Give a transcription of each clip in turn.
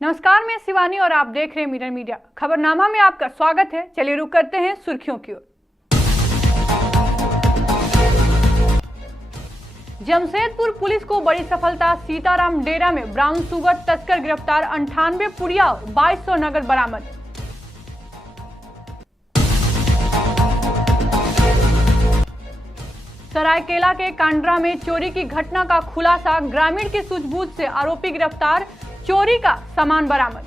नमस्कार, मैं शिवानी और आप देख रहे हैं मिरर मीडिया। खबरनामा में आपका स्वागत है। चलिए रुक करते हैं सुर्खियों की ओर। जमशेदपुर पुलिस को बड़ी सफलता, सीताराम डेरा में ब्राउन शुगर तस्कर गिरफ्तार, 98 पुड़िया 2200 नगद बरामद। सरायकेला के कांड्रा में चोरी की घटना का खुलासा, ग्रामीण की सूझबूझ से आरोपी गिरफ्तार, चोरी का सामान बरामद।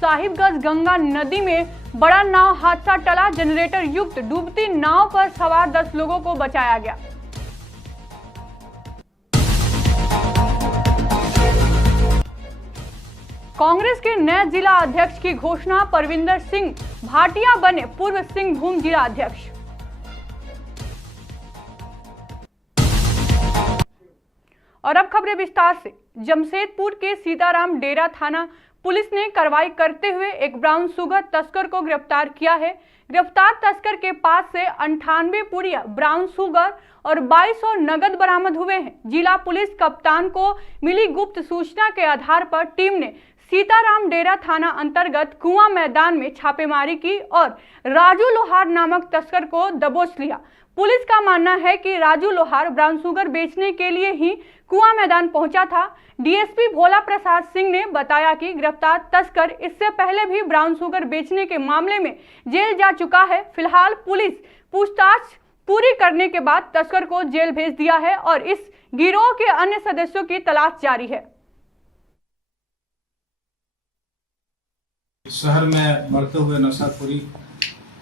साहिबगंज गंगा नदी में बड़ा नाव हादसा टला, जनरेटर युक्त डूबती नाव पर सवार 10 लोगों को बचाया गया। कांग्रेस के नए जिला अध्यक्ष की घोषणा, परविंदर सिंह भाटिया बने पूर्व सिंहभूम जिला अध्यक्ष। और अब खबरें विस्तार से। जमशेदपुर के सीताराम डेरा थाना पुलिस ने कार्रवाई करते हुए एक ब्राउन शुगर तस्कर को गिरफ्तार किया है। गिरफ्तार तस्कर के पास से 98 पुड़िया ब्राउन शुगर और 2200 नगद बरामद हुए हैं। जिला पुलिस कप्तान को मिली गुप्त सूचना के आधार पर टीम ने सीताराम डेरा थाना अंतर्गत कुआं मैदान में छापेमारी की और राजू लोहार नामक तस्कर को दबोच लिया। पुलिस का मानना है कि राजू लोहार ब्राउन शुगर बेचने के लिए ही कुआं मैदान पहुंचा था। डीएसपी भोला प्रसाद सिंह ने बताया कि गिरफ्तार तस्कर इससे पहले भी ब्राउन शुगर बेचने के मामले में जेल जा चुका है। फिलहाल पुलिस पूछताछ पूरी करने के बाद तस्कर को जेल भेज दिया है और इस गिरोह के अन्य सदस्यों की तलाश जारी है। शहर में बढ़ते हुए नशाखोरी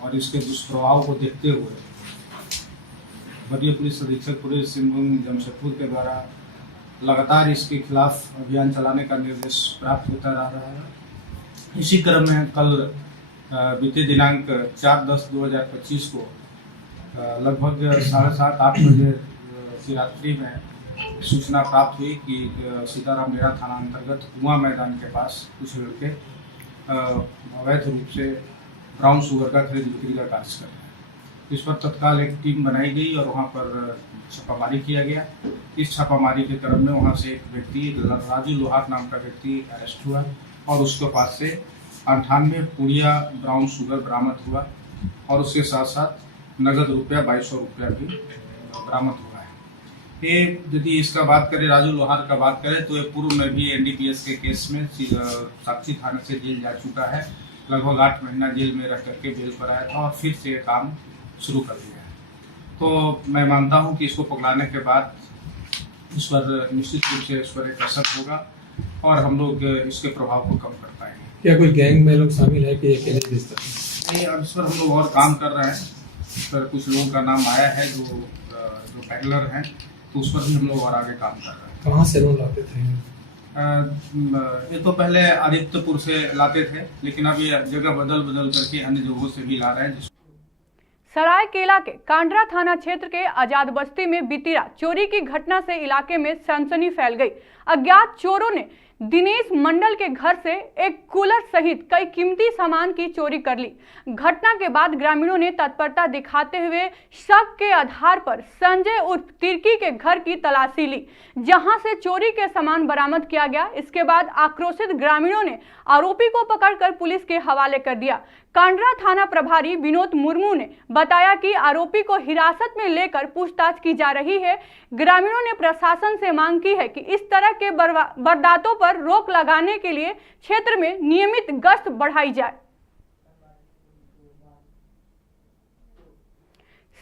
और इसके दुष्प्रभाव को देखते हुए वरीय पुलिस अधीक्षक पुलिस सिंहभूम जमशेदपुर के द्वारा लगातार इसके खिलाफ अभियान चलाने का निर्देश प्राप्त होता रहा है। इसी क्रम में कल बीते दिनांक 4/10/2025 को लगभग 7:30-8 बजे की रात्रि में सूचना प्राप्त हुई कि सीताराम डेरा थाना अंतर्गत कुआं मैदान के पास कुछ लड़के अवैध रूप से ब्राउन शुगर का खरीद बिक्री का कार्य कर रहे हैं। इस पर तत्काल एक टीम बनाई गई और वहां पर छापामारी किया गया। इस छापामारी के क्रम में वहां से एक व्यक्ति राजू लोहार नाम का व्यक्ति अरेस्ट हुआ और उसके पास से 98 पुड़िया ब्राउन शुगर बरामद हुआ और उसके साथ साथ नगद रुपया 2200 रुपया भी बरामद हुआ है। ये यदि इसका बात करें, राजू लोहार का बात करें, तो ये पूर्व में भी एनडीपीएस के केस में साक्षी थाने से जेल जा चुका है। लगभग 8 महीना जेल में रह करके बेल पर आया था और फिर से ये काम शुरू कर दिया है। तो मैं मानता हूं कि इसको पकड़ाने के बाद इस पर निश्चित रूप से इस पर एक असर होगा और हम लोग इसके प्रभाव को कम कर पाएंगे। क्या कोई गैंग में लोग शामिल है कि अकेले इस तरह? नहीं, अब इस पर हम लोग और काम कर रहे हैं। इस पर कुछ लोगों का नाम आया है जो पैडलर हैं, तो उस पर भी हम लोग और आगे काम कर रहे हैं। कहाँ से लोग लाते थे? ये तो पहले आदित्यपुर से लाते थे, लेकिन अब ये जगह बदल करके अन्य जगहों से भी ला रहे हैं। सरायकेला के कांड्रा थाना क्षेत्र के आजाद बस्ती में बीती रात चोरी की घटना से इलाके में सनसनी फैल गई। अज्ञात चोरों ने दिनेश मंडल के घर से एक कूलर सहित कई कीमती सामान की चोरी कर ली। घटना के बाद ग्रामीणों ने तत्परता दिखाते हुए शक के आधार पर संजय उर्फ तिर्की के घर की तलाशी ली, जहां से चोरी के सामान बरामद किया गया। इसके बाद आक्रोशित ग्रामीणों ने आरोपी को पकड़कर पुलिस के हवाले कर दिया। कांड्रा थाना प्रभारी विनोद मुर्मू ने बताया कि आरोपी को हिरासत में लेकर पूछताछ की जा रही है। ग्रामीणों ने प्रशासन से मांग की है कि इस तरह के वारदातों पर रोक लगाने के लिए क्षेत्र में नियमित गश्त बढ़ाई जाए।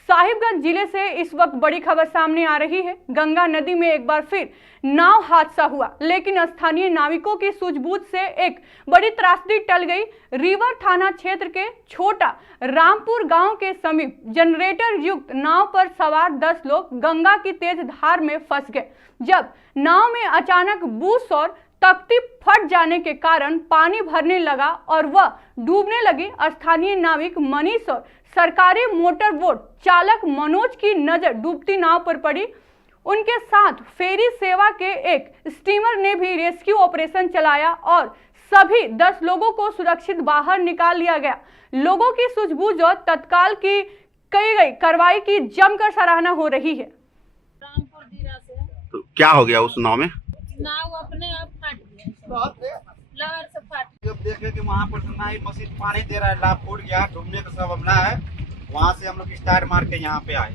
साहिबगंज जिले से इस वक्त बड़ी खबर सामने आ रही है। गंगा नदी में एक बार फिर नाव हादसा हुआ, लेकिन स्थानीय नाविकों की सूझबूझ से एक बड़ी त्रासदी टल गई। रिवर थाना क्षेत्र के छोटा रामपुर गांव के समीप जनरेटर युक्त नाव पर सवार 10 लोग गंगा की तेज धार में फंस गए। जब नाव में अचानक बूस और तख्ती फट जाने के कारण पानी भरने लगा और वह डूबने लगी। स्थानीय नाविक मनीष और सरकारी मोटर बोट चालक मनोज की नजर डूबती नाव पर पड़ी। उनके साथ फेरी सेवा के एक स्टीमर ने भी रेस्क्यू ऑपरेशन चलाया और सभी 10 लोगों को सुरक्षित बाहर निकाल लिया गया। लोगों की सूझबूझ और तत्काल की कई गई कार्रवाई की जमकर सराहना हो रही है। रामपुर क्या हो गया उस नाव में? नाव अपने आप फट गया, लहर से फट। जब देखे कि वहाँ पर ना ही मशीन पानी दे रहा है, लाभ फूट गया, डूबने का संभावना है। वहाँ से हम लोग स्टार्ट मार के यहाँ पे आए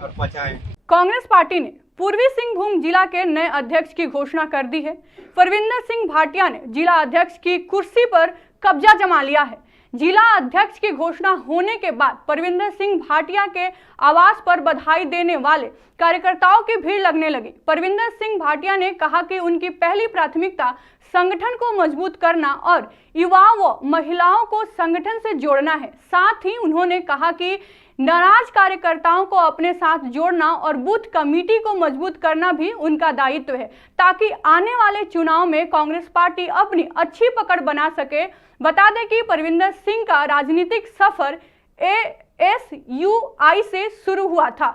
और बचाए। कांग्रेस पार्टी ने पूर्वी सिंहभूम जिला के नए अध्यक्ष की घोषणा कर दी है। परविंदर सिंह भाटिया ने जिला अध्यक्ष की कुर्सी पर कब्जा जमा लिया है। जिला अध्यक्ष की घोषणा होने के बाद परविंदर सिंह भाटिया के आवास पर बधाई देने वाले कार्यकर्ताओं की भीड़ लगने लगी। परविंदर सिंह भाटिया ने कहा कि उनकी पहली प्राथमिकता संगठन को मजबूत करना और युवाओं व महिलाओं को संगठन से जोड़ना है। साथ ही उन्होंने कहा कि नाराज कार्यकर्ताओं को अपने साथ जोड़ना और बूथ कमेटी को मजबूत करना भी उनका दायित्व है, ताकि आने वाले चुनाव में कांग्रेस पार्टी अपनी अच्छी पकड़ बना सके। बता दें कि परविंदर सिंह का राजनीतिक सफर ASUI से शुरू हुआ था।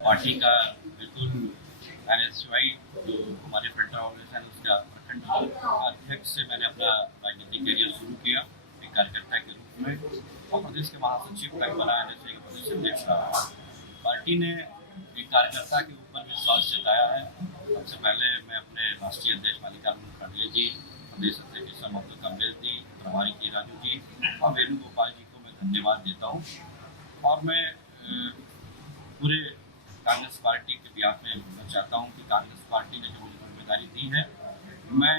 पार्टी का बिल्कुल NSY जो हमारे फ्रंट ऑर्गेनाइजेशन है उसका प्रखंड अध्यक्ष से मैंने अपना राजनीतिक करियर शुरू किया एक कार्यकर्ता के रूप में, और प्रदेश के महासचिव का बना NSY के प्रदेश अध्यक्ष रहा। पार्टी ने एक कार्यकर्ता के ऊपर विश्वास जताया है। सबसे पहले मैं अपने राष्ट्रीय अध्यक्ष मल्लिकार्जुन खड़गे जी, प्रदेश अध्यक्ष महतो कमलेश जी, प्रभारी की राजू जी और वेणुगोपाल जी को मैं धन्यवाद देता हूँ। और मैं पूरे कांग्रेस पार्टी के बिहार में बोलना चाहता हूँ कि कांग्रेस पार्टी ने जो मुझे जिम्मेदारी दी है, मैं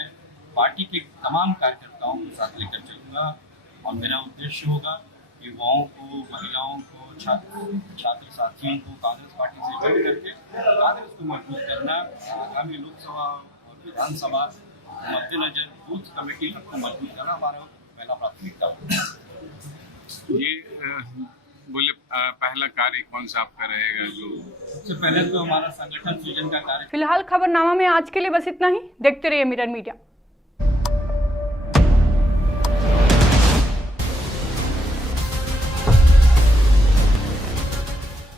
पार्टी के तमाम कार्यकर्ताओं को साथ लेकर चलूँगा और मेरा उद्देश्य होगा युवाओं को, महिलाओं को, छात्र साथियों को कांग्रेस पार्टी से जुड़ करके कांग्रेस को मजबूत करना। आगामी लोकसभा और विधानसभा मद्देनजर बूथ कमेटी को मजबूत करना हमारा पहला प्राथमिकता होगा। ये बोले पहला कार्य कौन सा आपका रहेगा? जो सबसे पहले तो हमारा संगठन सृजन का कार्य। फिलहाल खबरनामा में आज के लिए बस इतना ही। देखते रहिए मिरर मीडिया।